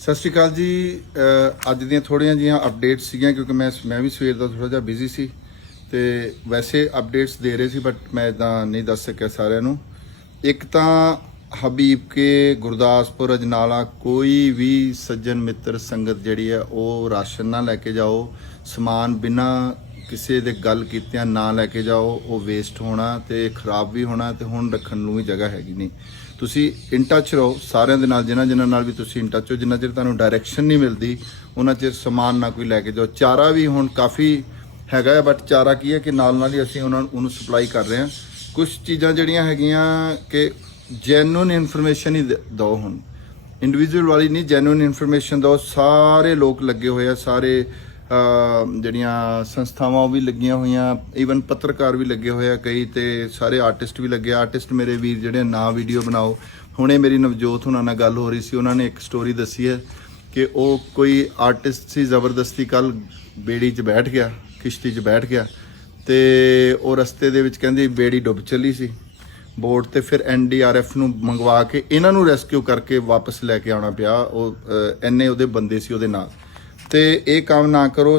ਸਤਿ ਸ਼੍ਰੀ ਅਕਾਲ ਜੀ। ਅੱਜ ਦੀਆਂ ਥੋੜੀਆਂ ਜੀਆਂ ਅਪਡੇਟਸ ਸੀਗੀਆਂ ਕਿਉਂਕਿ ਮੈਂ ਮੈਂ ਵੀ ਸਵੇਰ ਦਾ ਥੋੜਾ ਜਿਹਾ ਬਿਜ਼ੀ ਸੀ ਤੇ ਵੈਸੇ ਅਪਡੇਟਸ ਦੇ ਰਹੇ ਸੀ ਬਟ ਮੈਂ ਇਦਾਂ ਨਹੀਂ ਦੱਸ ਸਕਿਆ ਸਾਰਿਆਂ ਨੂੰ। ਇੱਕ ਤਾਂ ਹਬੀਬ ਕੇ ਗੁਰਦਾਸਪੁਰ ਅਜਨਾਲਾ, ਕੋਈ ਵੀ ਸੱਜਣ ਮਿੱਤਰ ਸੰਗਤ ਜਿਹੜੀ ਹੈ, ਉਹ ਰਾਸ਼ਨ ਨਾ ਲੈ ਕੇ ਜਾਓ। ਸਮਾਨ ਬਿਨਾ ਕਿਸੇ ਦੇ ਗੱਲ ਕੀਤਿਆਂ ਨਾ ਲੈ ਕੇ ਜਾਓ, ਉਹ ਵੇਸਟ ਹੋਣਾ ਤੇ ਖਰਾਬ ਵੀ ਹੋਣਾ ਤੇ ਹੁਣ ਰੱਖਣ ਨੂੰ ਵੀ ਜਗ੍ਹਾ ਹੈਗੀ ਨਹੀਂ। ਤੁਸੀਂ ਇਨ ਟੱਚ ਰਹੋ, ਸਾਰਿਆਂ ਦੇ ਨਾਲ, ਜਿਨ੍ਹਾਂ ਜਿਨ੍ਹਾਂ ਨਾਲ ਵੀ ਤੁਸੀਂ ਇਨ ਟੱਚ ਹੋ, ਜਿੰਨਾ ਚਿਰ ਤੁਹਾਨੂੰ ਡਾਇਰੈਕਸ਼ਨ ਨਹੀਂ ਮਿਲਦੀ, ਉਹਨਾਂ ਚਿਰ ਸਮਾਨ ਨਾ ਕੋਈ ਲੈ ਕੇ ਜਾਓ। ਚਾਰਾ ਵੀ ਹੁਣ ਕਾਫੀ ਹੈਗਾ ਹੈ ਬਟ ਚਾਰਾ ਕੀ ਹੈ ਕਿ ਨਾਲ ਨਾਲ ਹੀ ਅਸੀਂ ਉਹਨਾਂ ਨੂੰ, ਉਹਨੂੰ ਸਪਲਾਈ ਕਰ ਰਹੇ ਹਾਂ। ਕੁਝ ਚੀਜ਼ਾਂ ਜਿਹੜੀਆਂ ਹੈਗੀਆਂ ਕਿ ਜੈਨੂਨ ਇਨਫੋਰਮੇਸ਼ਨ ਹੀ ਦ- ਦਿਓ ਹੁਣ। ਇੰਡੀਵਿਜੂਅਲ ਵਾਲੀ ਨਹੀਂ ਜੈਨੂਨ ਇਨਫੋਰਮੇਸ਼ਨ ਦਿਓ। ਸਾਰੇ ਲੋਕ ਲੱਗੇ ਹੋਏ ਆ, ਸਾਰੇ ਜਿਹੜੀਆਂ ਸੰਸਥਾਵਾਂ ਉਹ ਵੀ ਲੱਗੀਆਂ ਹੋਈਆਂ ਈਵਨ ਪੱਤਰਕਾਰ ਵੀ ਲੱਗੇ ਹੋਏ ਆ ਕਈ ਤੇ ਸਾਰੇ ਆਰਟਿਸਟ ਵੀ ਲੱਗੇ ਆਰਟਿਸਟ ਮੇਰੇ ਵੀਰ ਜਿਹੜੇ ਨਾ ਵੀਡੀਓ ਬਣਾਓ। ਹੁਣੇ ਮੇਰੀ ਨਵਜੋਤ ਹੁਣਾਂ ਨਾਲ ਗੱਲ ਹੋ ਰਹੀ ਸੀ ਉਹਨਾਂ ਨੇ ਇੱਕ ਸਟੋਰੀ ਦੱਸੀ ਹੈ ਕਿ ਉਹ ਕੋਈ ਆਰਟਿਸਟ ਸੀ ਜ਼ਬਰਦਸਤੀ ਕੱਲ ਬੇੜੀ 'ਚ ਬੈਠ ਗਿਆ ਕਿਸ਼ਤੀ 'ਚ ਬੈਠ ਗਿਆ ਤੇ ਉਹ ਰਸਤੇ ਦੇ ਵਿੱਚ ਕਹਿੰਦੀ ਬੇੜੀ ਡੁੱਬ ਚੱਲੀ ਸੀ। ਬੋਟ ਤੇ ਫਿਰ ਐਨਡੀਆਰਐਫ ਨੂੰ ਮੰਗਵਾ ਕੇ ਇਹਨਾਂ ਨੂੰ ਰੈਸਕਿਊ ਕਰਕੇ ਵਾਪਸ ਲੈ ਕੇ ਆਉਣਾ ਪਿਆ। ਉਹ ਅਹ, ਇੰਨੇ ਉਹਦੇ ਬੰਦੇ ਸੀ ਉਹਦੇ ਨਾਲ। ਤੇ ਇਹ ਕੰਮ ਨਾ ਕਰੋ